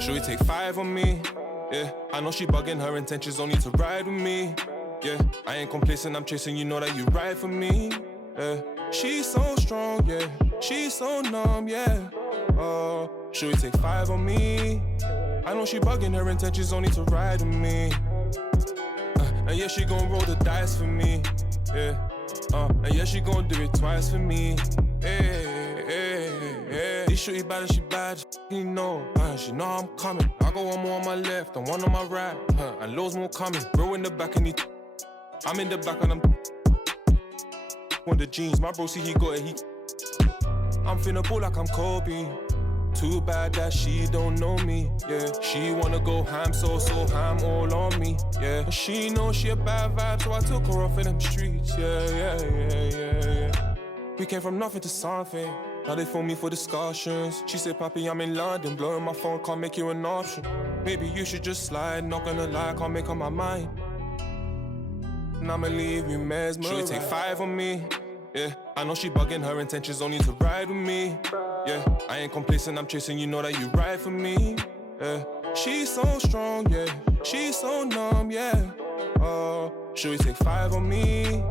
Should we take 5 on me? Yeah, I know she bugging, her intentions only to ride with me. Yeah, I ain't complacent, I'm chasing, you know that you ride for me. Yeah, she's so strong, yeah, she's so numb, yeah. Should we take 5 on me? I know she bugging, her intentions only to ride with me. And yeah, she gon' roll the dice for me. Yeah, and yeah, she gon' do it twice for me. These shorty bad as she bad, you know. She know I'm coming. I got one more on my left and one on my right. And loads more coming. Bro in the back and I'm in the back and I'm on the jeans. My bro see he got it. I'm finna ball like I'm Kobe. Too bad that she don't know me. Yeah, she wanna go ham, so ham all on me. Yeah, and she know she a bad vibe, so I took her off in them streets. Yeah. We came from nothing to something. Now they phone me for discussions. She said, Papi, I'm in London. Blowing my phone, can't make you an option. Maybe you should just slide. Not gonna lie, can't make up my mind. And I'ma leave you mesmerized. Should we take 5 on me? Yeah, I know she bugging, her intentions only to ride with me. Yeah, I ain't complacent, I'm chasing, you know that you ride for me. Yeah, she's so strong, yeah, she's so numb, yeah. Should we take 5 on me?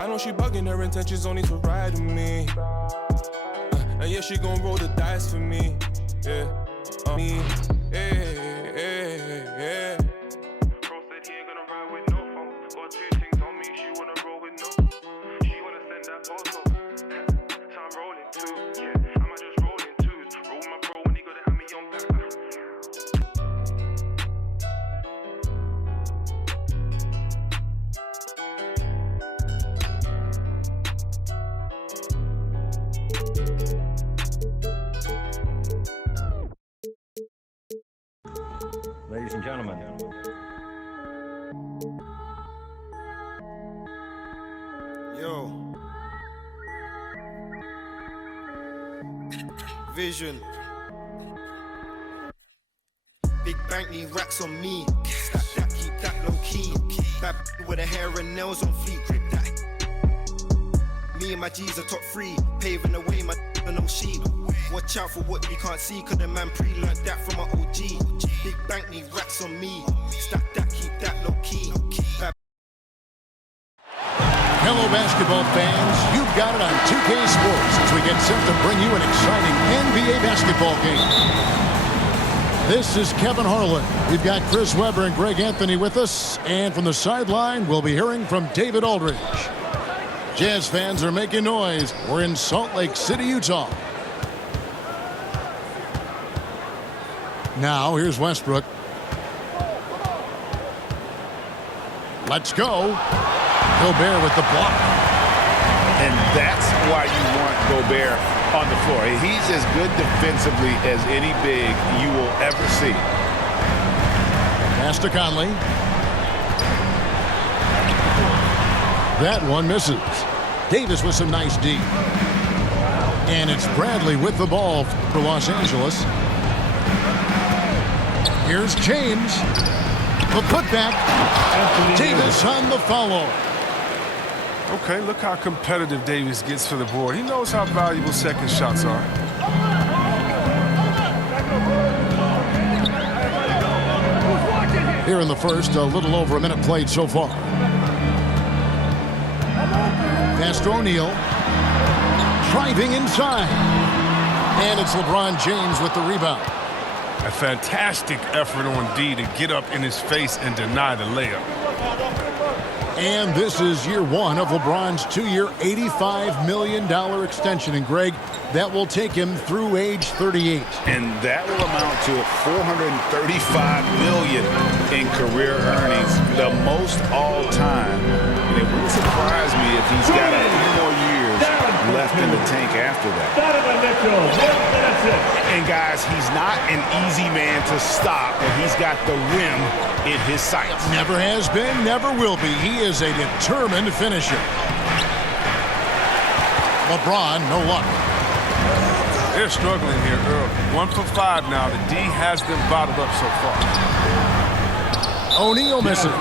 I know she bugging, her intentions only to ride with me. And yeah, she gon' roll the dice for me. Yeah, me. Yeah. Bro said he ain't gonna ride with no phone. Got 2 things on me, she wanna roll with no. She wanna send that photo. So I'm rolling too. Yeah, I'ma just roll in twos. Roll my bro when he got it at me on back. Ladies and gentlemen. Yo. Vision. Big bank need racks on me. Stack that, keep that low key. Bad with her hair and nails on fleek. Me and my G's are top 3. Paving the way, my no sheep. Watch out for what you can't see, cause the man pre-learned that from my OG. Big bank need racks on me. Stack that, keep that low key. Hello, basketball fans. You've got it on 2K Sports as we get set to bring you an exciting NBA basketball game. This is Kevin Harlan. We've got Chris Webber and Greg Anthony with us. And from the sideline, we'll be hearing from David Aldridge. Jazz fans are making noise. We're in Salt Lake City, Utah. Now, here's Westbrook. Let's go. Gobert with the block. And that's why you want Gobert on the floor. He's as good defensively as any big you will ever see. Pass to Conley. That one misses. Davis with some nice D. And it's Bradley with the ball for Los Angeles. Here's James. The putback. Davis on the follow. Okay, look how competitive Davis gets for the board. He knows how valuable second shots are. Here in the first, a little over a minute played so far. Pass to O'Neal. Driving inside. And it's LeBron James with the rebound. A fantastic effort on D to get up in his face and deny the layup. And this is year 1 of LeBron's 2-year, $85 million extension. And Greg, that will take him through age 38. And that will amount to $435 million in career earnings, the most all time. And it wouldn't surprise me if he's got a few more years left in the tank after that. Donovan Mitchell, 1 minute 6. And guys, he's not an easy man to stop, and he's got the rim in his sights. Never has been, never will be. He is a determined finisher. LeBron, no luck. They're struggling here early. 1 for 5 now. The D has them bottled up so far. O'Neal misses.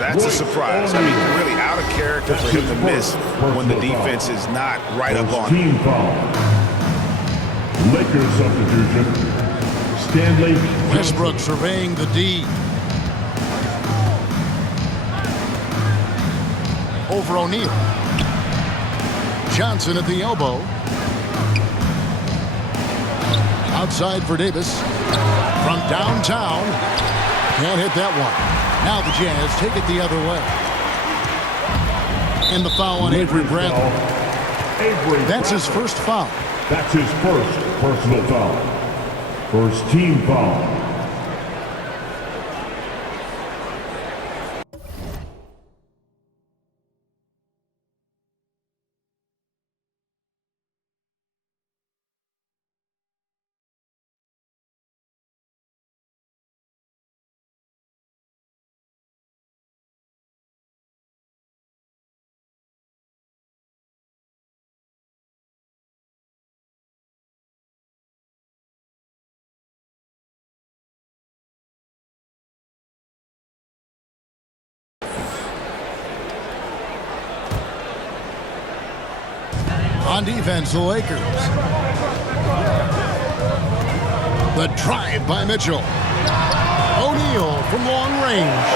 That's a surprise. I mean, really out of character for him to miss when the defense is not right up on him. Team foul. Lakers substitution. Stanley Westbrook surveying the D. Over O'Neal. Johnson at the elbow. Outside for Davis. From downtown. Can't hit that one. Now the Jazz take it the other way. And the foul on Avery Bradley. That's his first foul. That's his first personal foul. First team foul. On defense, the Lakers. The drive by Mitchell. O'Neal from long range.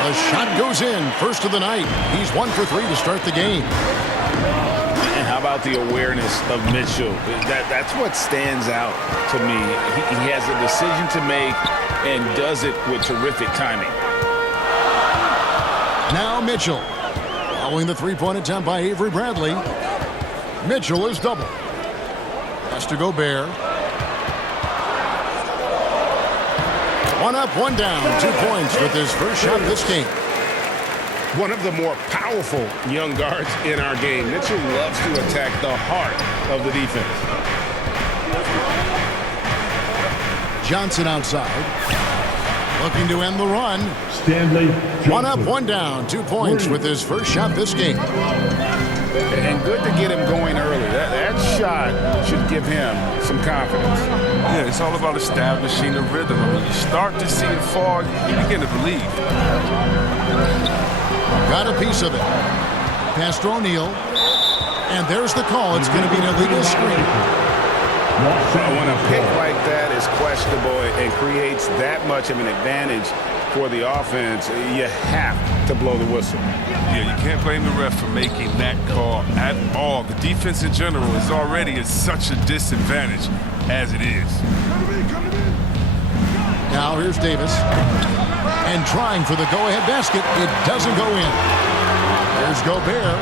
The shot goes in. First of the night. He's 1 for 3 to start the game. And how about the awareness of Mitchell? That's what stands out to me. He has a decision to make and does it with terrific timing. Now Mitchell. Following the three-point attempt by Avery Bradley. Mitchell is double. Pass to Gobert. One up, one down. 2 points with his first shot of this game. One of the more powerful young guards in our game. Mitchell loves to attack the heart of the defense. Johnson outside. Looking to end the run. Stanley Johnson. One up, one down. 2 points with his first shot this game. And good to get him going early. That shot should give him some confidence. Yeah, it's all about establishing the rhythm. I mean, you start to see it fall, you begin to believe. Got a piece of it. Pass to O'Neal. And there's the call. It's going to be an illegal screen. When a pick like that is questionable and creates that much of an advantage for the offense, you have to blow the whistle. Yeah, you can't blame the ref for making that call at all. The defense in general is already at such a disadvantage as it is. Now here's Davis. And trying for the go-ahead basket. It doesn't go in. There's Gobert.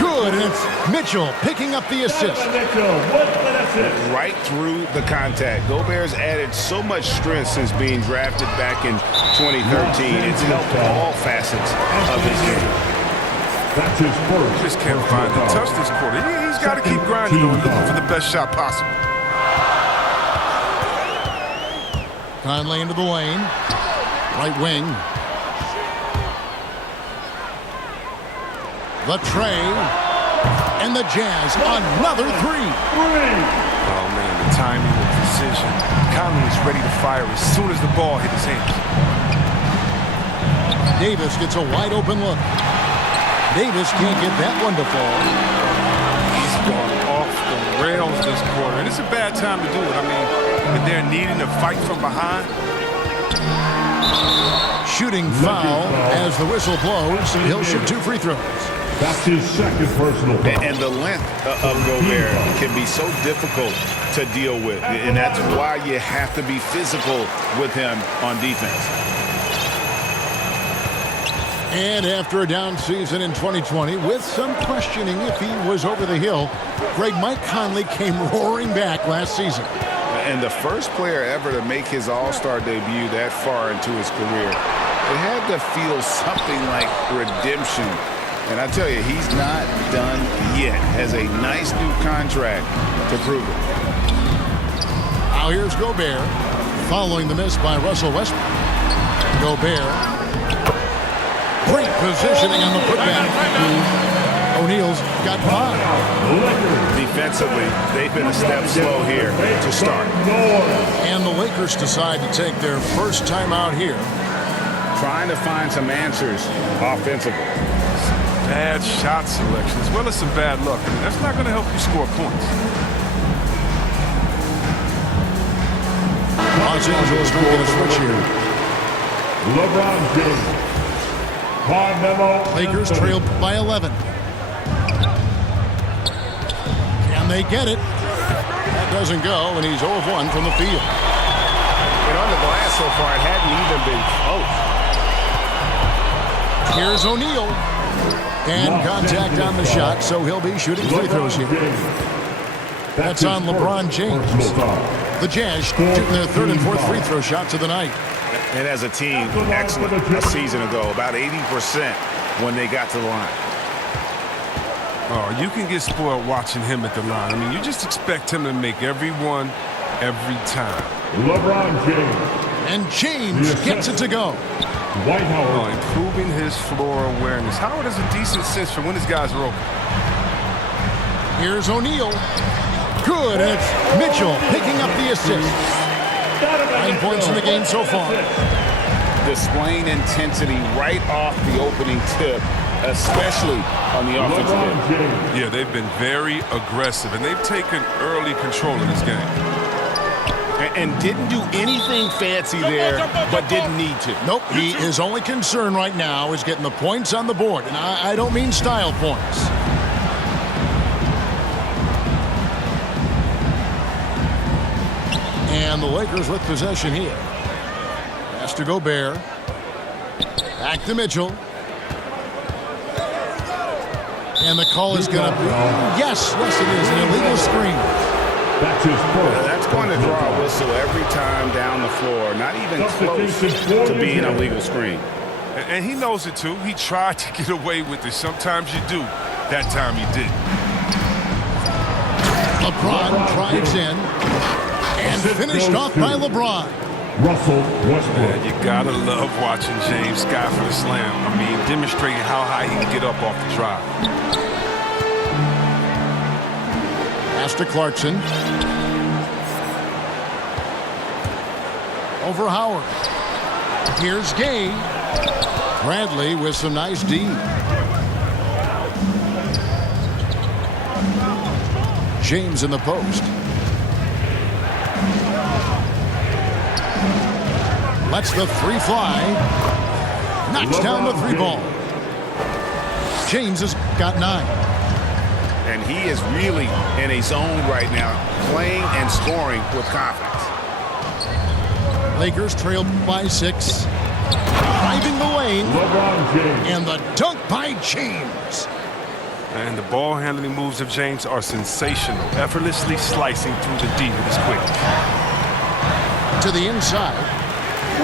Good, and it's Mitchell picking up the assist. Right through the contact. Gobert's added so much strength since being drafted back in 2013. It's helped all facets of his game. That's his first. Just can't find the touch this quarter. He's got to keep grinding on looking for the best shot possible. Conley into the lane. Right wing. The tray. And the Jazz, another three. Oh, man, the timing, the precision. Conley is ready to fire as soon as the ball hit his hands. Davis gets a wide open look. Davis can't get that one to fall. He's gone off the rails this quarter, and it's a bad time to do it. I mean, if they're needing to fight from behind. Shooting foul as the whistle blows. He'll shoot 2 free throws. That's his second personal foul. And the length of Gobert can be so difficult to deal with. And that's why you have to be physical with him on defense. And after a down season in 2020, with some questioning if he was over the hill, Mike Conley came roaring back last season. And the first player ever to make his All-Star debut that far into his career, it had to feel something like redemption. And I tell you, he's not done yet. Has a nice new contract to prove it. Now here's Gobert, following the miss by Russell Westbrook. Gobert. Great positioning on the putback. O'Neal's got 5. Defensively, they've been a step slow here to start. And the Lakers decide to take their first time out here. Trying to find some answers offensively. Bad shot selection as well as some bad luck. I mean, that's not going to help you score points. Los Angeles making a switch here. LeBron James. Carmelo Lakers trail by 11. Can they get it? That doesn't go, and he's 0 of 1 from the field. And on the glass so far, it hadn't even been close. Here's O'Neal. And contact on the shot, so he'll be shooting free throws here. That's on LeBron James. The Jazz shooting their 3rd and 4th free throw shots of the night. And as a team, excellent a season ago, about 80% when they got to the line. Oh, you can get spoiled watching him at the line. I mean, you just expect him to make every one, every time. LeBron James. And James gets it to go. White Howard. Oh, improving his floor awareness. Howard has a decent sense for when his guys are open. Here's O'Neal. Good, and it's Mitchell picking up the assist. 9 points in the game so far. Displaying intensity right off the opening tip, especially on the offensive end. Yeah, they've been very aggressive, and they've taken early control of this game. And didn't do anything fancy there, but didn't need to. Nope, his only concern right now is getting the points on the board. And I don't mean style points. And the Lakers with possession here. Pass to Gobert. Back to Mitchell. And the call is going to be... Yes, it is. An illegal screen. That's his first. That's going to draw a whistle every time down the floor. Not even close to being a legal screen. And he knows it, too. He tried to get away with it. Sometimes you do. That time he didn't. LeBron drives in. And finished off by LeBron. Russell Westbrook. Man, you gotta love watching James Scott for the slam. I mean, demonstrating how high he can get up off the drive. Pass to Clarkson. Over Howard. Here's Gay. Bradley with some nice D. James in the post. Lets the 3 fly. Knocks down the 3 ball. James has got 9. And he is really in a zone right now, playing and scoring with confidence. Lakers trail by 6. Driving the lane. LeBron James. And the dunk by James. And the ball handling moves of James are sensational, effortlessly slicing through the D with his quickness. To the inside.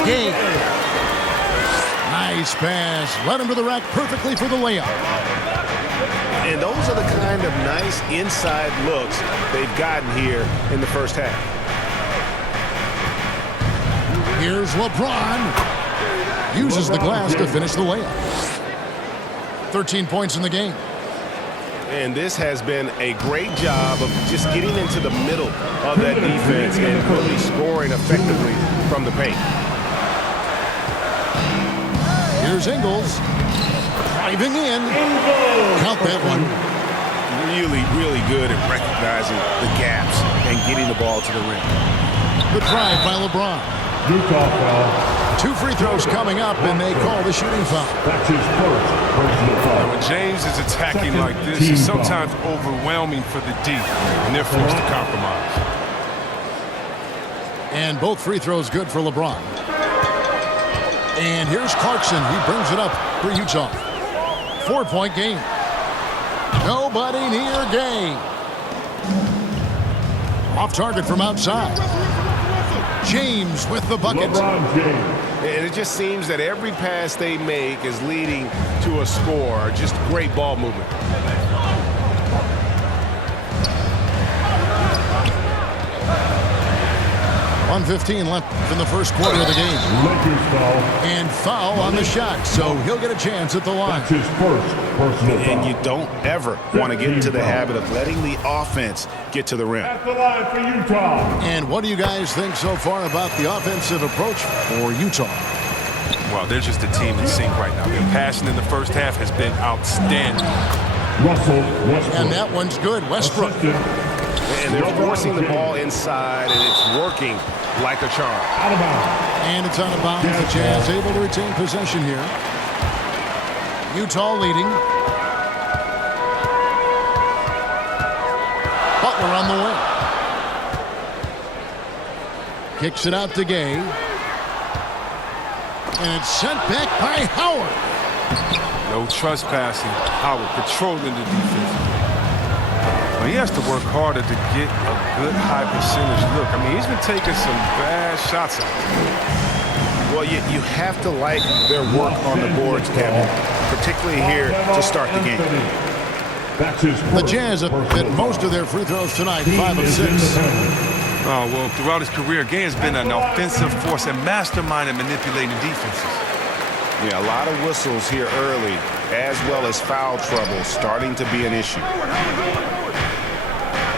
Gay. Nice pass. Led him to the rack perfectly for the layup. And those are the kind of nice inside looks they've gotten here in the first half. Here's LeBron. Uses the glass to finish the layup. 13 points in the game. And this has been a great job of just getting into the middle of that defense and really scoring effectively from the paint. Here's Ingles. Driving in. Count that one. Really, really good at recognizing the gaps and getting the ball to the rim. The drive by LeBron. Utah foul. 2 free throws coming up, and they call the shooting foul. That's his first personal foul. When James is attacking like this, it's sometimes overwhelming for the D, and they're forced to compromise. And both free throws good for LeBron. And here's Clarkson. He brings it up for Utah. 4-point game. Nobody near Gay. Off target from outside. James with the bucket. LeBron James. And it just seems that every pass they make is leading to a score. Just great ball movement. 1:15 left in the first quarter of the game. Lakers foul. And foul on the shot, so he'll get a chance at the line. That's his first personal foul. And you don't ever want to get into the habit of letting the offense get to the rim. At the line for Utah. And what do you guys think so far about the offensive approach for Utah? Well, they're just a team in sync right now. Their passion in the first half has been outstanding. Russell Westbrook. And that one's good. Westbrook. Assisted. And they're forcing the ball inside, and it's working like a charm. Out of bounds. And it's out of bounds. The Jazz able to retain possession here. Utah leading. Butler on the wing. Kicks it out to Gay. And it's sent back by Howard. No trespassing. Howard patrolling the defense. Well, he has to work harder to get a good high percentage look. I mean, he's been taking some bad shots out there. Well, you have to like their work on the boards, Kevin, particularly here to start the game. That's his The Jazz have hit most of their free throws tonight, 5 of 6. Oh, well, throughout his career, Gay has been an offensive force and mastermind in manipulating defenses. Yeah, a lot of whistles here early, as well as foul trouble starting to be an issue.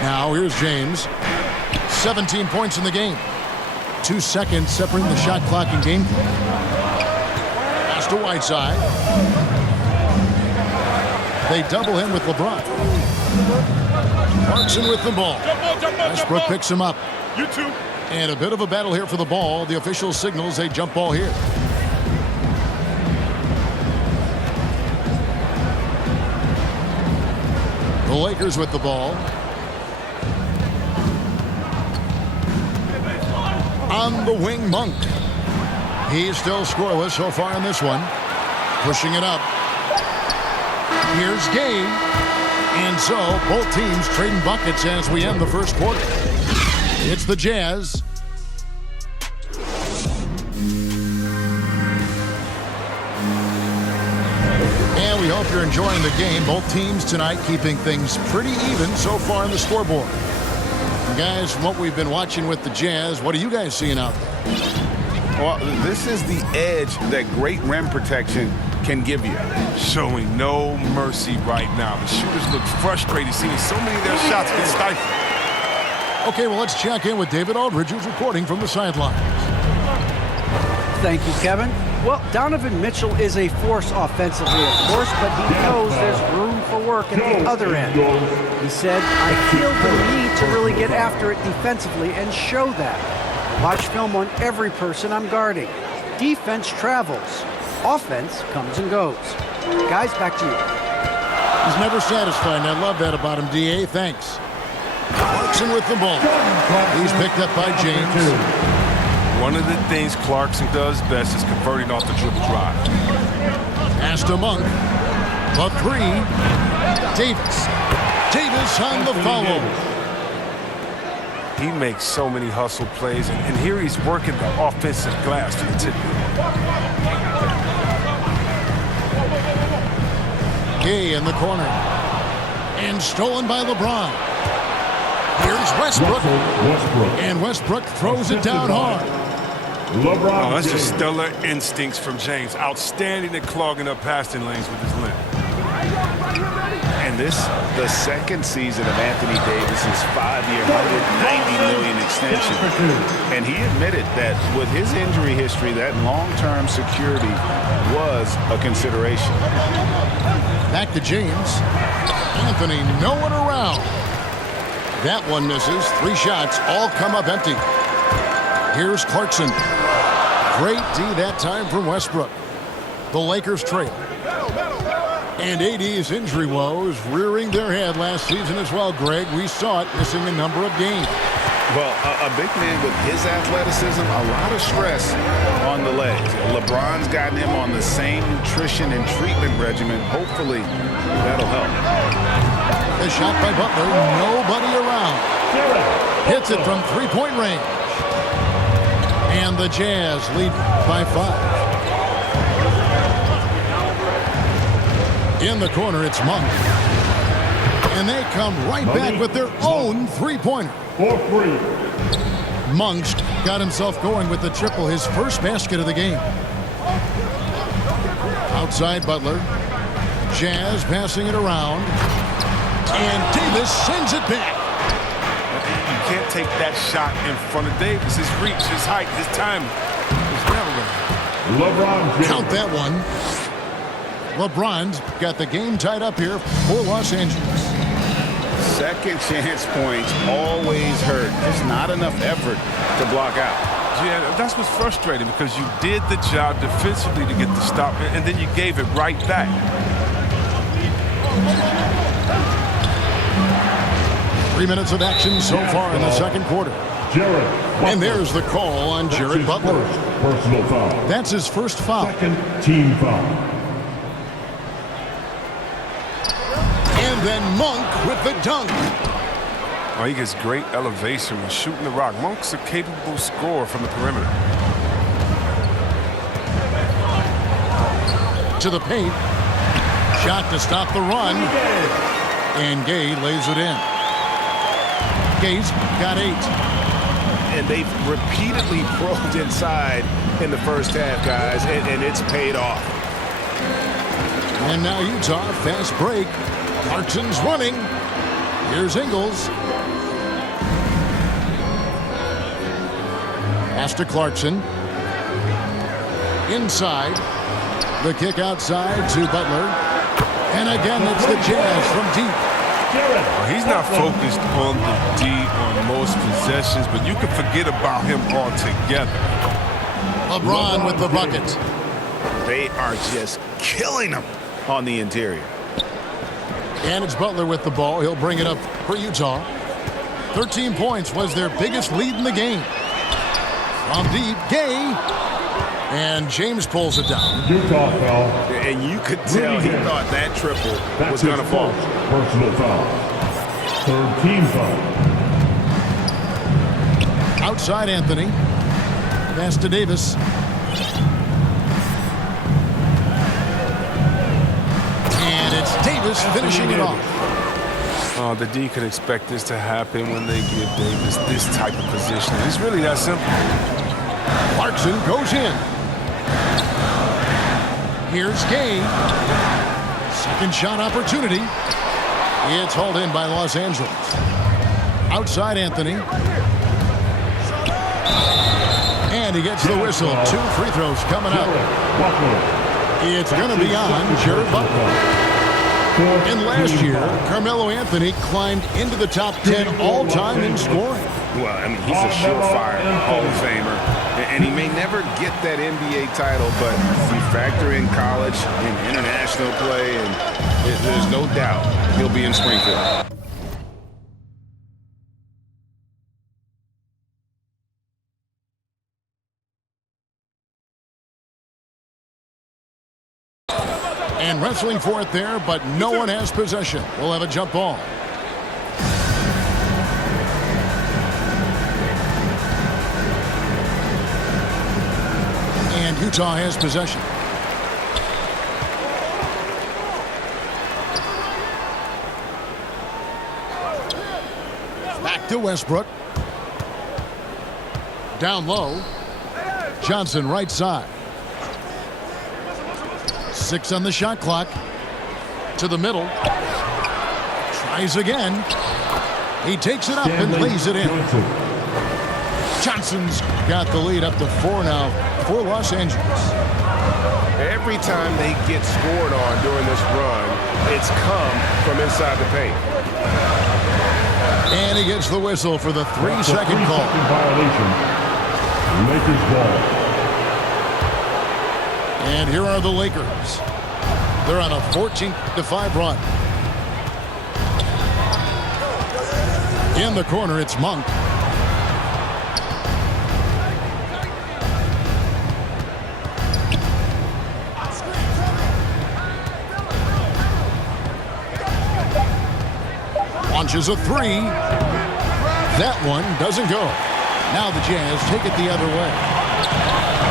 Now here's James. 17 points in the game. 2 seconds separating the shot clock and game clock. Pass to Whiteside. They double him with LeBron. Clarkson with the ball. Westbrook picks him up. You too. And a bit of a battle here for the ball. The official signals a jump ball here. The Lakers with the ball. On the wing, Monk. He's still scoreless so far in this one. Pushing it up. Here's Gay. And so both teams trading buckets as we end the first quarter. It's the Jazz. And we hope you're enjoying the game. Both teams tonight keeping things pretty even so far on the scoreboard. And guys, from what we've been watching with the Jazz, what are you guys seeing out there? Well, this is the edge that great rim protection can give you. Showing no mercy right now. The shooters look frustrated, seeing so many of their shots get stifled. Okay, well, let's check in with David Aldridge, who's reporting from the sidelines. Thank you, Kevin. Well, Donovan Mitchell is a force offensively, of course, but he knows there's room for work at the other end. He said, I feel the need to really get after it defensively and show that. Watch film on every person I'm guarding. Defense travels. Offense comes and goes. Guys, back to you. He's never satisfied, and I love that about him, D.A. Thanks. Clarkson with the ball. He's picked up by James. One of the things Clarkson does best is converting off the dribble drive. Pass to Monk. The three. Davis. Davis on the follow. He makes so many hustle plays, and here he's working the offensive glass to the tip. Gay in the corner. And stolen by LeBron. Here's Westbrook. And Westbrook throws it down hard. Oh, that's just stellar instincts from James. Outstanding at clogging up passing lanes with his length. And this, the second season of Anthony Davis's 5-year, $190 million extension. And he admitted that with his injury history, that long-term security was a consideration. Back to James. Anthony nowhere around. That one misses. 3 shots all come up empty. Here's Clarkson. Great D that time from Westbrook. The Lakers trail. And AD's injury woes rearing their head last season as well, Greg. We saw it missing a number of games. Well, a big man with his athleticism, a lot of stress on the legs. LeBron's gotten him on the same nutrition and treatment regimen. Hopefully, that'll help. A shot by Butler, nobody around. Hits it from 3-point range. And the Jazz lead by 5. In the corner, it's Monk. And they come right back with their own 3-pointer. Monk's got himself going with the triple, his first basket of the game. Outside Butler. Jazz passing it around. And Davis sends it back. You can't take that shot in front of Davis. His reach, his height, his timing. He's never going to LeBron James. count that one. LeBron's got the game tied up here for Los Angeles. Second chance points always hurt. Just not enough effort to block out. Yeah, that's what's frustrating because you did the job defensively to get the stop, and then you gave it right back. Three minutes of action so far in the second quarter. Jared And there's the call on Jared Butler. First personal foul. That's his first foul. Second team foul. And then Monk with the dunk. Oh, he gets great elevation when shooting the rock. Monk's a capable scorer from the perimeter. To the paint. Shot to stop the run. And Gay lays it in. Gay's got 8. And they've repeatedly probed inside in the first half, guys, and it's paid off. And now Utah, fast break. Clarkson's running. Here's Ingles. Pass to Clarkson. Inside. The kick outside to Butler. And again, it's the Jazz from deep. He's not focused on the D on most possessions, but you can forget about him altogether. LeBron with the bucket. They are just killing them on the interior. And it's Butler with the ball. He'll bring it up for Utah. 13 points was their biggest lead in the game. From deep, Gay. And James pulls it down. Utah foul. And you could tell he thought that triple was going to fall. Personal foul. Third team foul. Outside Anthony. Pass to Davis. And it's Davis finishing it off. Oh, the D could expect this to happen when they give Davis this type of position. It's really that simple. Clarkson goes in. Here's Gay. Second shot opportunity. It's hauled in by Los Angeles. Outside Anthony. And he gets the whistle. 2 free throws coming up. It's going to be on Jared Butler. And last year, Carmelo Anthony climbed into the top 10 all-time in scoring. Well, I mean, he's a surefire Hall of Famer. And he may never get that NBA title, but you factor in college and international play, and there's no doubt he'll be in Springfield. And wrestling for it there, but no one has possession. We'll have a jump ball. And Utah has possession. Back to Westbrook. Down low. Johnson right side. 6 on the shot clock. To the middle. Tries again. He takes it up and lays it in. Johnson's got the lead up to 4 now for Los Angeles. Every time they get scored on during this run, it's come from inside the paint. And he gets the whistle for the 3-second call. Violation. Lakers ball. And here are the Lakers. They're on a 14-5 run. In the corner, it's Monk. Launches a 3. That one doesn't go. Now the Jazz take it the other way.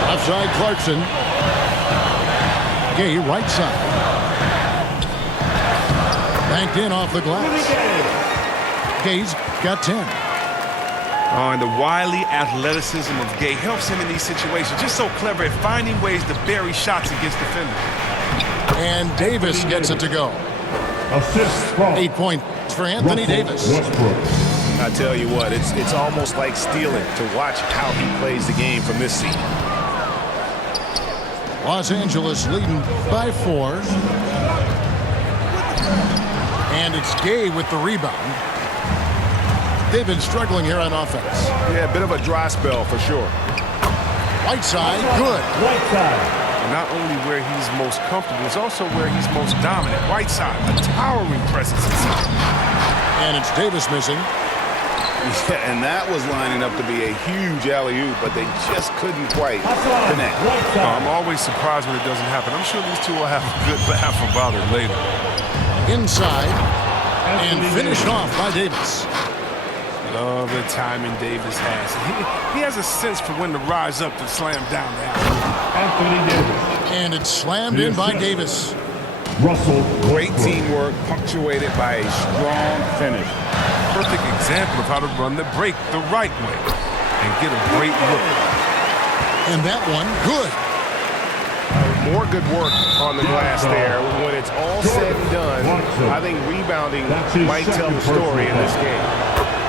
Outside Clarkson. Gay right side. Banked in off the glass. Gay's got 10. And the wily athleticism of Gay helps him in these situations. Just so clever at finding ways to bury shots against defenders. And Davis gets it to go. Assist from 8 points for Anthony Davis. Westbrook. I tell you what, it's almost like stealing to watch how he plays the game from this seat. Los Angeles leading by 4. And it's Gay with the rebound. They've been struggling here on offense. Yeah, a bit of a dry spell for sure. Whiteside, good. And not only where he's most comfortable, it's also where he's most dominant. Whiteside, a towering presence inside. And it's Davis missing. Yeah, and that was lining up to be a huge alley-oop, but they just couldn't quite connect. I'm always surprised when it doesn't happen. I'm sure these two will have a good laugh about it later. Inside, and finished off by Davis. Love the timing Davis has. He has a sense for when to rise up to slam down the alley. Anthony Davis. And it's slammed in by Davis. Russell. Great teamwork punctuated by a strong finish. Perfect example of how to run the break the right way and get a great look. And that one, good. More good work on the glass there. When it's all said and done, I think rebounding might tell the story in this game.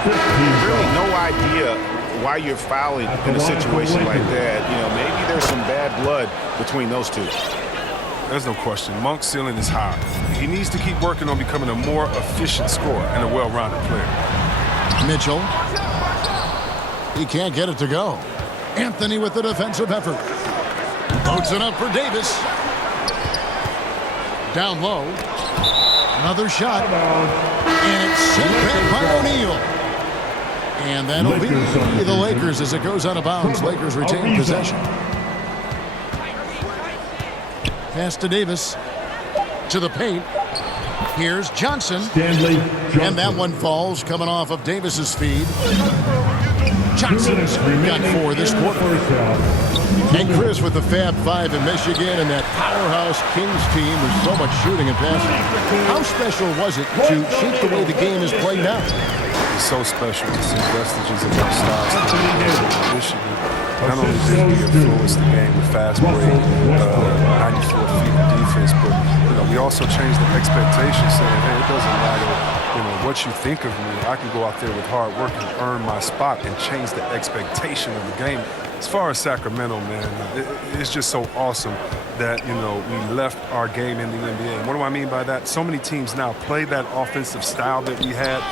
Really no idea why you're fouling in a situation like that. You know, maybe there's some bad blood between those two. There's no question. Monk's ceiling is high. He needs to keep working on becoming a more efficient scorer and a well-rounded player. Mitchell. He can't get it to go. Anthony with the defensive effort. Loads it up for Davis. Down low. Another shot. And it's sent back by O'Neal. And that'll be the Lakers as it goes out of bounds. Lakers retain possession. Pass to Davis. To the paint. Here's Johnson. Stanley Johnson. And that one falls coming off of Davis's feed. Johnson's got 4 this quarter. And Chris with the Fab 5 in Michigan and that powerhouse Kings team with so much shooting and passing. How special was it to shape the way the game is played now? It's so special to see vestiges of those styles. Michigan, not only did we influence the game with fast break, 94 feet of defense, but we also changed the expectation, saying, hey, it doesn't matter what you think of me. I can go out there with hard work and earn my spot and change the expectation of the game. As far as Sacramento, man, it's just so awesome that, we left our game in the NBA. What do I mean by that? So many teams now play that offensive style that we had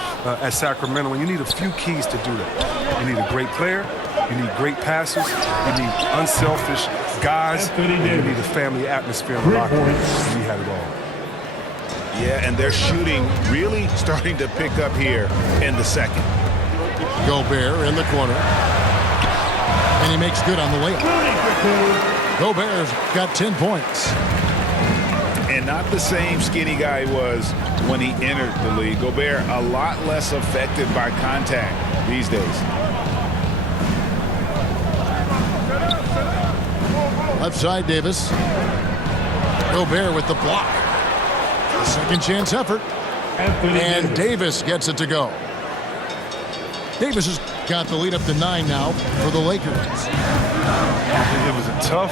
at Sacramento, and you need a few keys to do that. You need a great player, you need great passes, you need unselfish guys, and you need a family atmosphere in the locker room. And we had it all. Yeah, and their shooting really starting to pick up here in the second. Gobert in the corner. And he makes good on the layup. Gobert's got 10 points. And not the same skinny guy he was when he entered the league. Gobert a lot less affected by contact these days. Left side, Davis. Gobert with the block. A second chance effort. And Davis gets it to go. Davis has got the lead up to 9 now for the Lakers. It was a tough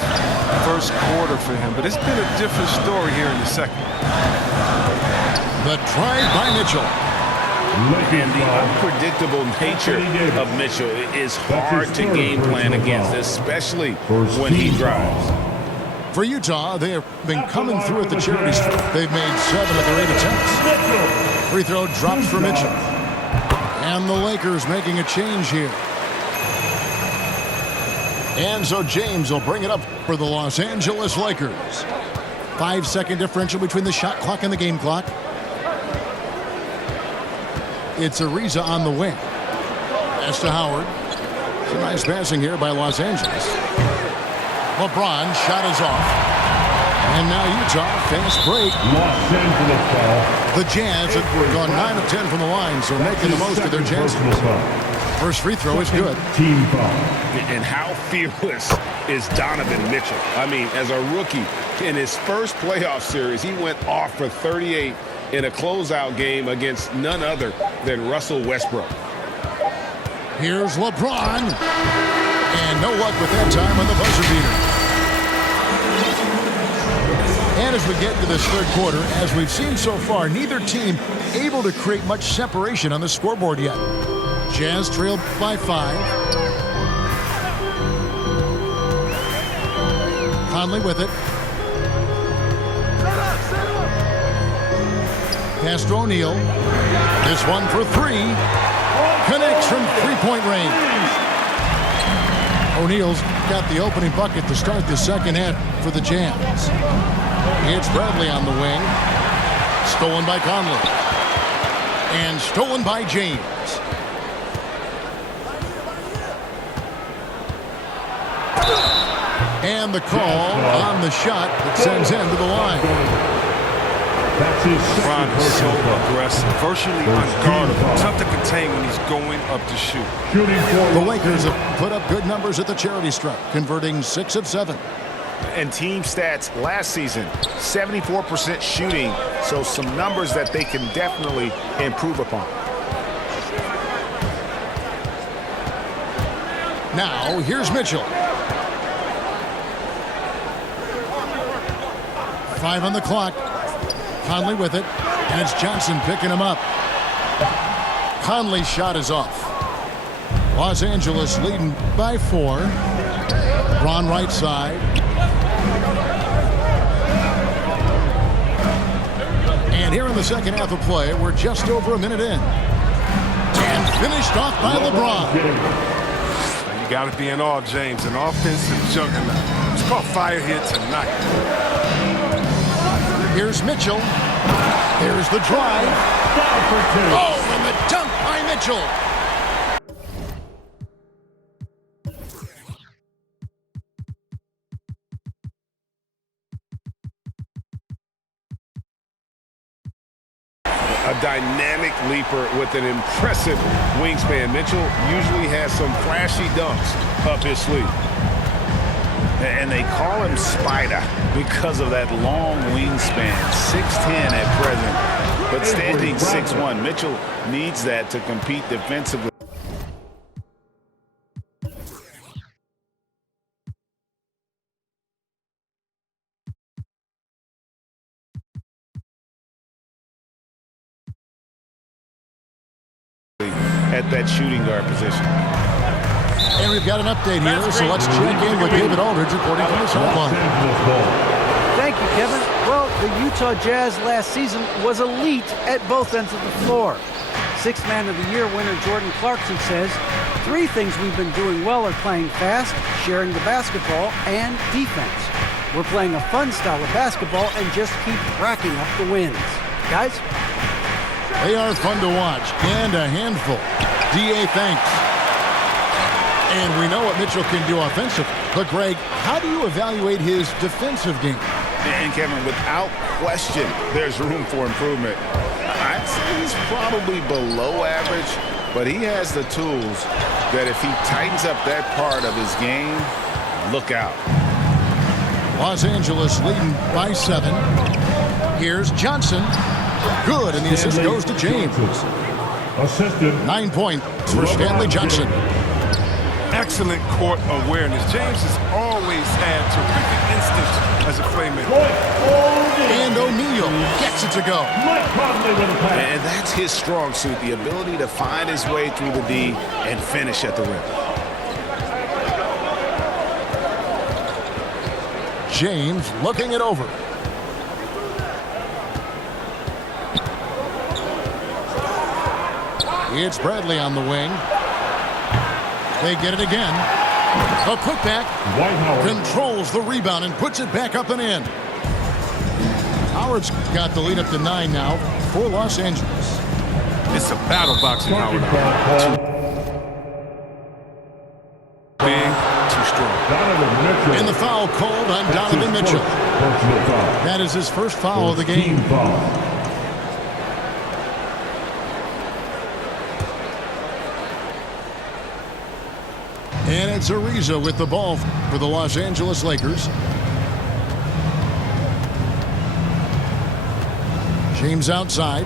first quarter for him, but it's been a different story here in the second. The try by Mitchell. And the unpredictable nature of Mitchell is hard to game plan against, especially when he drives. For Utah, they have been coming through at the charity stripe. They've made 7 of their 8 attempts. Free throw drops for Mitchell. And the Lakers making a change here. And so James will bring it up for the Los Angeles Lakers. 5-second differential between the shot clock and the game clock. It's Ariza on the wing. Pass to Howard. Some nice passing here by Los Angeles. LeBron shot is off. And now Utah, fast break. Los Angeles foul. The Jazz have gone 9 of 10 from the line, so making the most of their chances. First free throw is good. Team foul. And how fearless is Donovan Mitchell? I mean, as a rookie, in his first playoff series, he went off for 38 in a closeout game against none other than Russell Westbrook. Here's LeBron. And no luck with that time on the buzzer beater. And as we get into this third quarter, as we've seen so far, neither team able to create much separation on the scoreboard yet. Jazz trailed by 5. Conley with it. Pass to O'Neal. This one for 3. Connects from three-point range. O'Neal's got the opening bucket to start the second half for the Jazz. It's Bradley on the wing. Stolen by Conley. And stolen by James. And the call on the shot that sends him to the line. Bron is so aggressive, virtually unguardable, tough to contain when he's going up to shoot. The Lakers have put up good numbers at the charity stripe, converting 6 of 7. And team stats last season, 74% shooting, so some numbers that they can definitely improve upon. Now, here's Mitchell. 5 on the clock. Conley with it, and it's Johnson picking him up. Conley's shot is off. Los Angeles leading by 4. Bron right side. And here in the second half of play, we're just over a minute in. And finished off by LeBron. You got to be in awe, James, an offensive juggernaut. It's called fire here tonight. Here's Mitchell. There's the drive. Oh, and the dunk by Mitchell. A dynamic leaper with an impressive wingspan. Mitchell usually has some flashy dunks up his sleeve. And they call him Spider because of that long wingspan. 6'10" at present, but standing 6'1". Mitchell needs that to compete defensively. At that shooting guard position. And we've got an update here, so let's check in with David Aldridge reporting from the sideline. Thank you, Kevin. Well, the Utah Jazz last season was elite at both ends of the floor. Sixth Man of the Year winner Jordan Clarkson says, 3 things we've been doing well are playing fast, sharing the basketball, and defense. We're playing a fun style of basketball and just keep racking up the wins. Guys? They are fun to watch and a handful. D.A. thanks. And we know what Mitchell can do offensively. But, Greg, how do you evaluate his defensive game? And, Kevin, without question, there's room for improvement. I'd say he's probably below average, but he has the tools that if he tightens up that part of his game, look out. Los Angeles leading by 7. Here's Johnson. Good, and the assist goes to James. 9 points for Stanley Johnson. Excellent court awareness. James has always had terrific instincts as a playmaker. And O'Neal gets it to go. And that's his strong suit, the ability to find his way through the D and finish at the rim. James looking it over. It's Bradley on the wing. They get it again. A putback. Controls the rebound and puts it back up and in. Howard's got the lead up to 9 now for Los Angeles. It's a battle boxing, Howard. Big, too strong. And the foul called on Donovan Mitchell. That is his first foul of the game. And it's Ariza with the ball for the Los Angeles Lakers. James outside.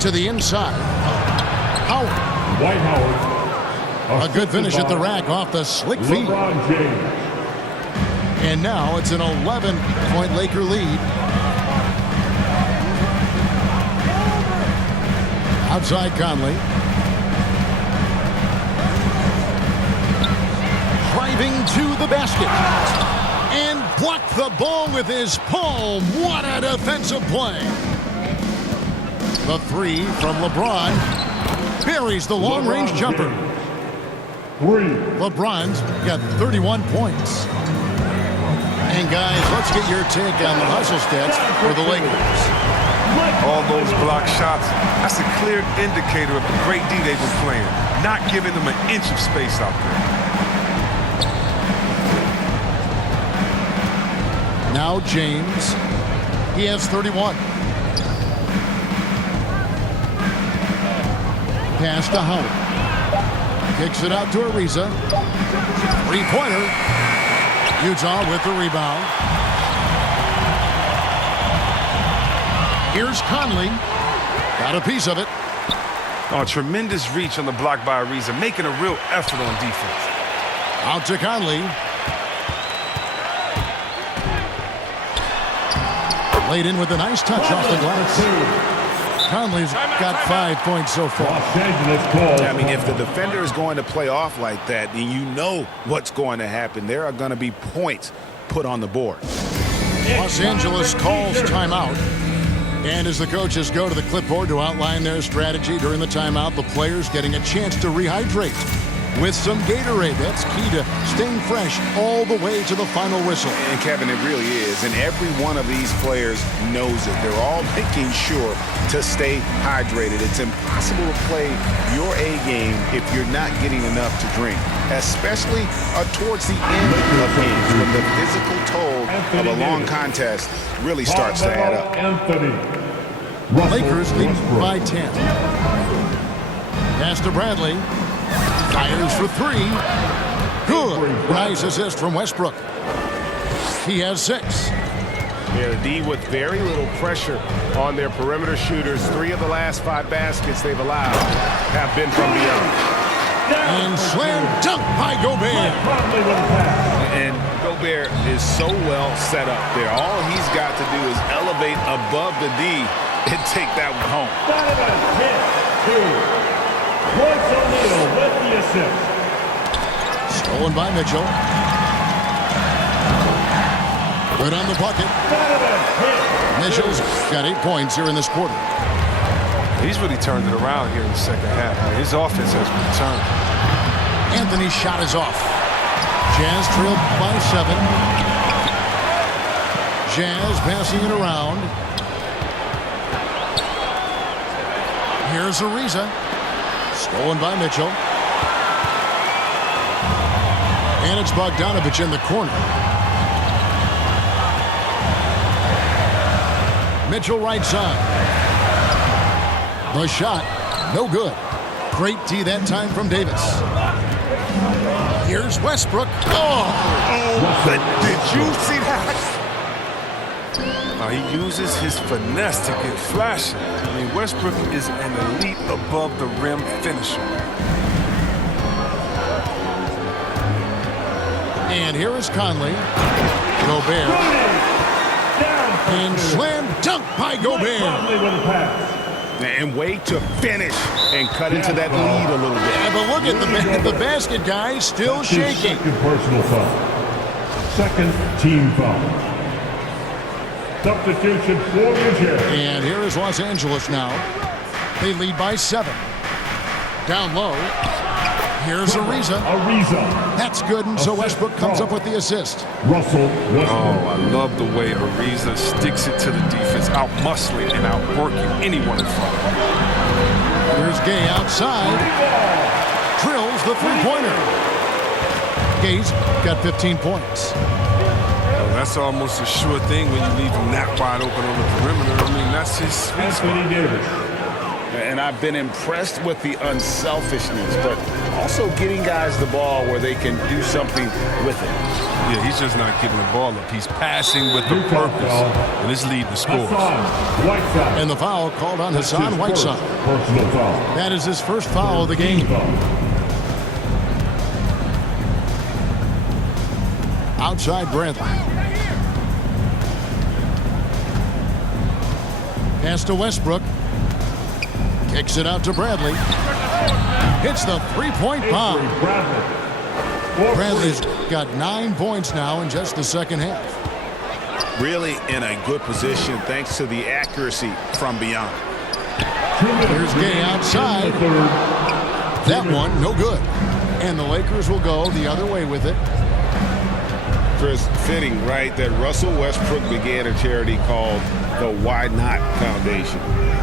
To the inside. Howard. Dwight Howard. A good finish at the rack off the slick feed. LeBron James. And now it's an 11-point Laker lead. Outside Conley. Driving to the basket. And blocked the ball with his palm. What a defensive play. The three from LeBron. Buries the long-range jumper. LeBron's got 31 points. And guys, let's get your take on the hustle stats for the Lakers. All those block shots, that's a clear indicator of the great D they've been playing. Not giving them an inch of space out there. Now James. He has 31. Pass to Howard. Kicks it out to Ariza. Three-pointer. Utah with the rebound. Here's Conley. Got a piece of it. Oh, tremendous reach on the block by Ariza, making a real effort on defense. Out to Conley. Laid in with a nice touch off the glass. Conley's got 5 points so far. I mean, if the defender is going to play off like that, then you know what's going to happen. There are going to be points put on the board. Los Angeles calls timeout. And as the coaches go to the clipboard to outline their strategy during the timeout, the players getting a chance to rehydrate with some Gatorade. That's key to staying fresh all the way to the final whistle. And Kevin, it really is. And every one of these players knows it. They're all making sure to stay hydrated. It's impossible to play your A game if you're not getting enough to drink, especially towards the end of games when the physical toll of a long contest really starts to add up. Lakers lead by 10. Pass to Bradley. Fires for three. Good. Nice assist from Westbrook. He has 6. Yeah, the D with very little pressure on their perimeter shooters. 3 of the last 5 baskets they've allowed have been from beyond. And slam dunk by Gobert. And Gobert is so well set up there. All he's got to do is elevate above the D and take that one home. Royce O'Neal with the assist. Stolen by Mitchell. Good on the bucket. Mitchell's got 8 points here in this quarter. He's really turned it around here in the second half. His offense has returned. Anthony's shot is off. Jazz trailed by 7. Jazz passing it around. Here's Ariza. Stolen by Mitchell. And it's Bogdanovich in the corner. Mitchell right side. The shot, no good. Great D that time from Davis. Here's Westbrook. Oh, but did you see that? He uses his finesse to get flashing. I mean, Westbrook is an elite above the rim finisher. And here is Conley. Gobert. And slam dunk by Gobert. And wait to finish and cut into that lead a little bit. Yeah, but look at the basket, guys, still shaking. Second personal foul. Second team foul. Substitution for the Jazz. And here is Los Angeles now. They lead by 7. Down low. Here's Ariza. That's good, and so Westbrook comes up with the assist. Russell Westbrook. Oh, I love the way Ariza sticks it to the defense, out-muscling and out-working anyone in front. Here's Gay outside. Drills the three-pointer. Gay's got 15 points. That's almost a sure thing when you leave him that wide open on the perimeter. I mean, that's his sweet spot. Anthony Davis. and I've been impressed with the unselfishness, but also getting guys the ball where they can do something with it. Yeah, he's just not giving the ball up. He's passing with a purpose, and it's leading to scores. And the foul called on Hassan Whiteside. Personal foul. That is his first foul of the game. Outside Bradley. Pass to Westbrook. Kicks it out to Bradley. Hits the three-point bomb. Bradley's got 9 points now in just the second half. Really in a good position thanks to the accuracy from beyond. Here's Gay outside. That one, no good. And the Lakers will go the other way with it. Chris, fitting, right, that Russell Westbrook began a charity called the Why Not Foundation,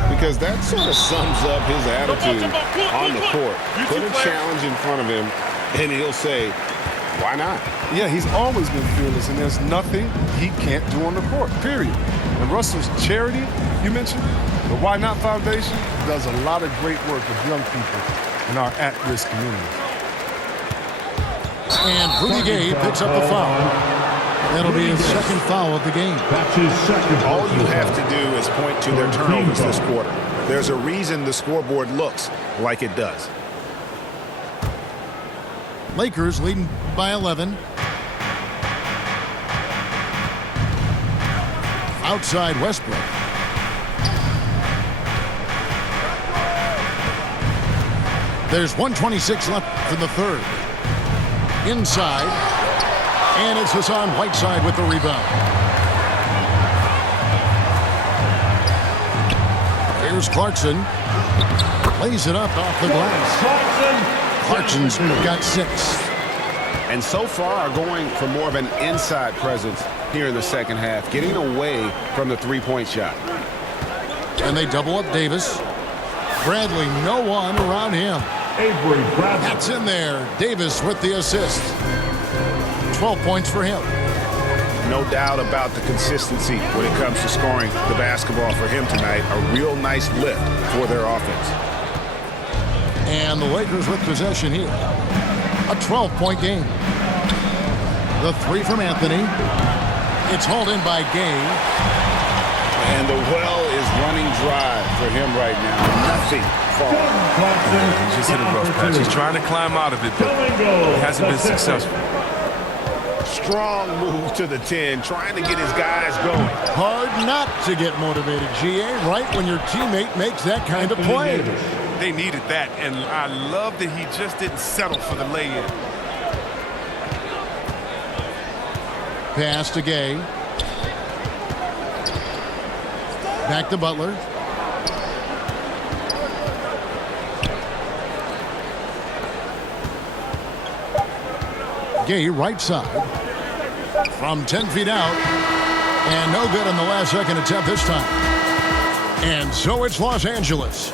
because that sort of sums up his attitude on the court. Put a challenge in front of him, and he'll say, why not? Yeah, he's always been fearless, and there's nothing he can't do on the court, period. And Russell's charity, you mentioned, the Why Not Foundation, does a lot of great work with young people in our at-risk community. And Rudy Gay picks up the foul. That'll be his second foul of the game. That's his second. All you have to do is point to their turnovers this quarter. There's a reason the scoreboard looks like it does. Lakers leading by 11. Outside Westbrook. There's 1:26 left for the third. Inside, and it's Hassan Whiteside with the rebound. Here's Clarkson. Lays it up off the glass. Clarkson's got 6. And so far are going for more of an inside presence here in the second half, getting away from the three-point shot. And they double up Davis. Bradley, no one around him. Avery Bradley. That's in there. Davis with the assist. 12 points for him. No doubt about the consistency when it comes to scoring the basketball for him tonight. A real nice lift for their offense. And the Lakers with possession here. A 12-point game. The three from Anthony. It's hauled in by Gay. And the well is running dry for him right now. Nothing falling. He just hit a rough patch. He's trying to climb out of it, but he hasn't been successful. Strong move to the 10, trying to get his guys going. Hard not to get motivated, GA, right when your teammate makes that kind of play. They needed that, and I love that he just didn't settle for the lay-in. Pass to Gay. Back to Butler. Gay right side. From 10 feet out. And no good on the last second attempt this time. And so it's Los Angeles.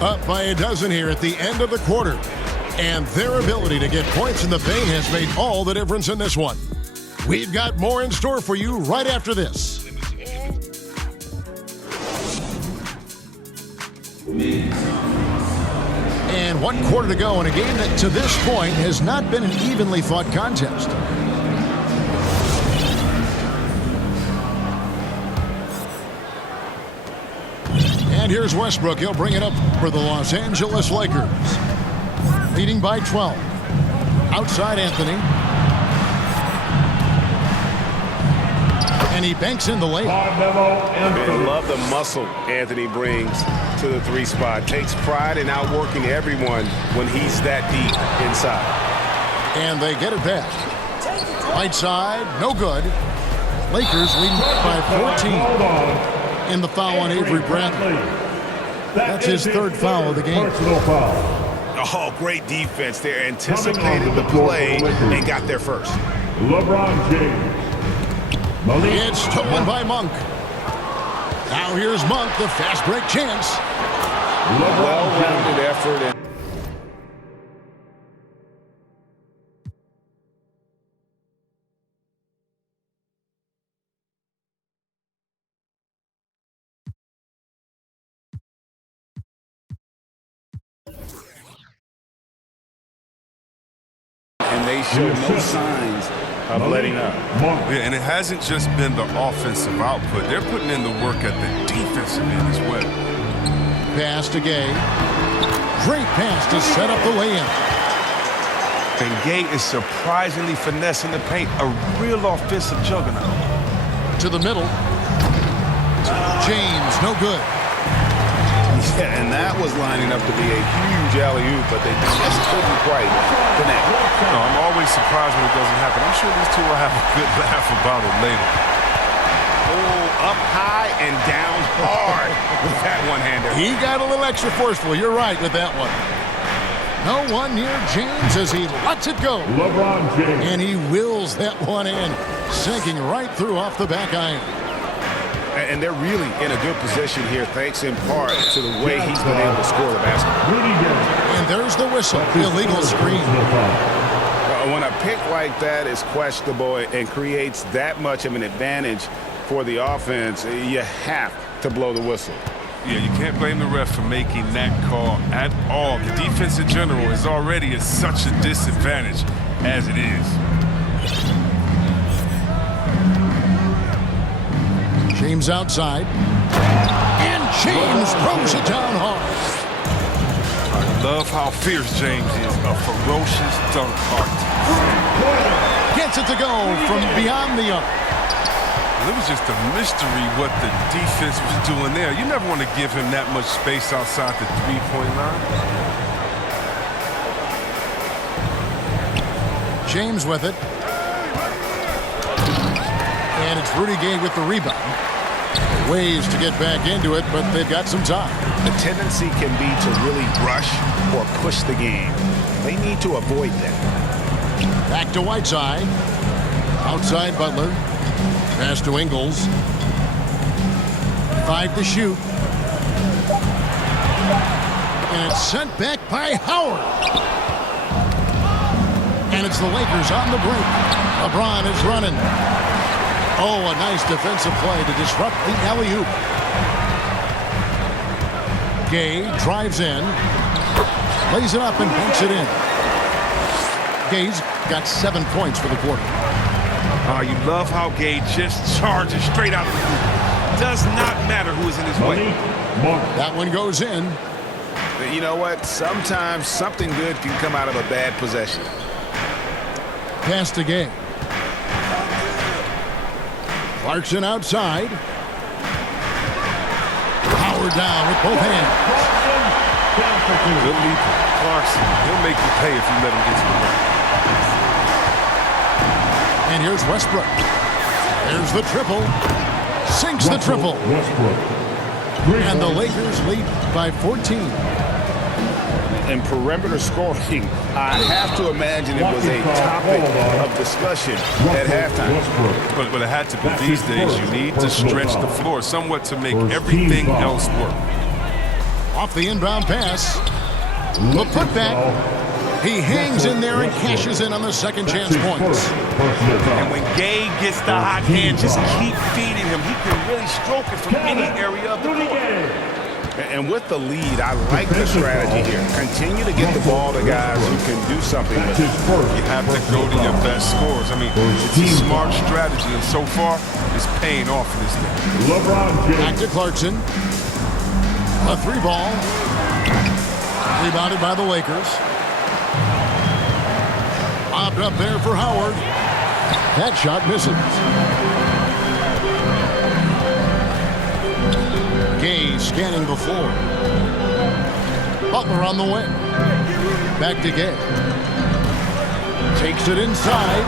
Up by a dozen here at the end of the quarter. And their ability to get points in the paint has made all the difference in this one. We've got more in store for you right after this. And 1 quarter to go in a game that to this point has not been an evenly fought contest. And here's Westbrook. He'll bring it up for the Los Angeles Lakers. Leading by 12. Outside Anthony. And he banks in the layup. Man, love the muscle Anthony brings to the 3 spot. Takes pride in outworking everyone when he's that deep inside. And they get it back. Right side, no good. Lakers leading by 14. In the foul on Avery Bradley. That's his 3rd foul of the game. Oh, great defense there. Anticipated the play and got there first. LeBron James. It's stolen by Monk. Now here's Monk, the fast break chance. Well-rounded effort. And and they show no signs of letting up. Yeah, and it hasn't just been the offensive output. They're putting in the work at the defensive end as well. Pass to Gay. Great pass to set up the lay-in. And Gay is surprisingly finessing the paint. A real offensive juggernaut. To the middle. James, no good. Yeah, and that was lining up to be a huge alley-oop, but they just couldn't quite connect. No, I'm always surprised when it doesn't happen. I'm sure these two will have a good laugh about it later. Oh, up high and down hard with that one-hander. He got a little extra forceful. You're right with that one. No one near James as he lets it go. LeBron James. And he wills that one in, sinking right through off the back iron. And they're really in a good position here, thanks in part to the way he's been able to score the basketball. And there's the whistle, illegal screen. When a pick like that is questionable and creates that much of an advantage for the offense, you have to blow the whistle. Yeah, you can't blame the ref for making that call at all. The defense in general is already at such a disadvantage as it is. James outside. And James throws it down hard. I love how fierce James is. A ferocious dunk artist. Gets it to go from beyond the arc. It was just a mystery what the defense was doing there. You never want to give him that much space outside the three-point line. James with it. And it's Rudy Gay with the rebound. Ways to get back into it, but they've got some time. The tendency can be to really rush or push the game. They need to avoid that. Back to Whiteside. Outside Butler. Pass to Ingles. 5 to shoot. And it's sent back by Howard. And it's the Lakers on the break. LeBron is running. Oh, a nice defensive play to disrupt the alley-oop. Gay drives in. Lays it up and banks it in. Gay's got 7 points for the quarter. You love how Gay just charges straight out of the hoop. Does not matter who is in his way. That one goes in. You know what? Sometimes something good can come out of a bad possession. Pass to Gay. Clarkson outside. Howard down with both hands. Good leaper. Clarkson, he'll make you pay if you let him get to the rim. And here's Westbrook. There's the triple. Sinks the triple. And the Lakers lead by 14. In perimeter scoring, I have to imagine it was a topic of discussion at halftime. But it had to be. These days, you need to stretch the floor somewhat to make everything else work. Off the inbound pass. The putback. He hangs in there and cashes in on the second chance points. And when Gay gets the hot hand, just keep feeding him. He can really stroke it from any area of the court. And with the lead, I like the strategy here. Continue to get the ball to guys who can do something with it. You have to go to your best scorers. I mean, it's a smart strategy, and so far, it's paying off in this game. Back to Clarkson. A 3-ball. Rebounded by the Lakers. Lobbed up there for Howard. That shot misses. Gay scanning the floor. Butler on the wing. Back to Gay. Takes it inside.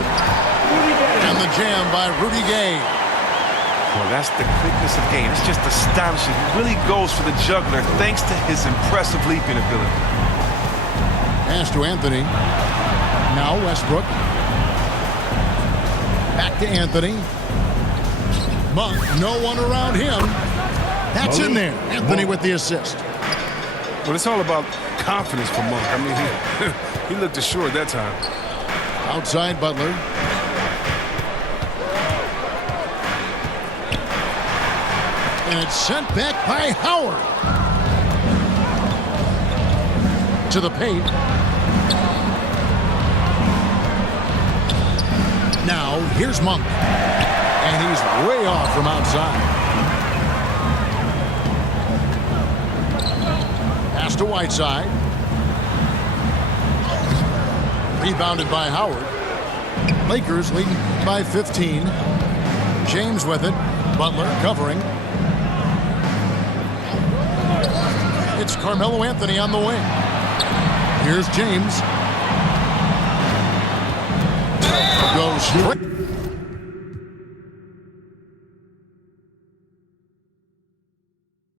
And the jam by Rudy Gay. Well, that's the quickness of Gay. It's just astonishing. He really goes for the juggler thanks to his impressive leaping ability. Pass to Anthony. Now Westbrook. Back to Anthony. But no one around him. That's in there. Anthony with the assist. Well, it's all about confidence for Monk. I mean, he looked assured that time. Outside Butler. And it's sent back by Howard. To the paint. Here's Monk. And he's way off from outside. Pass to Whiteside. Rebounded by Howard. Lakers leading by 15. James with it. Butler covering. It's Carmelo Anthony on the wing. Here's James. Goes straight.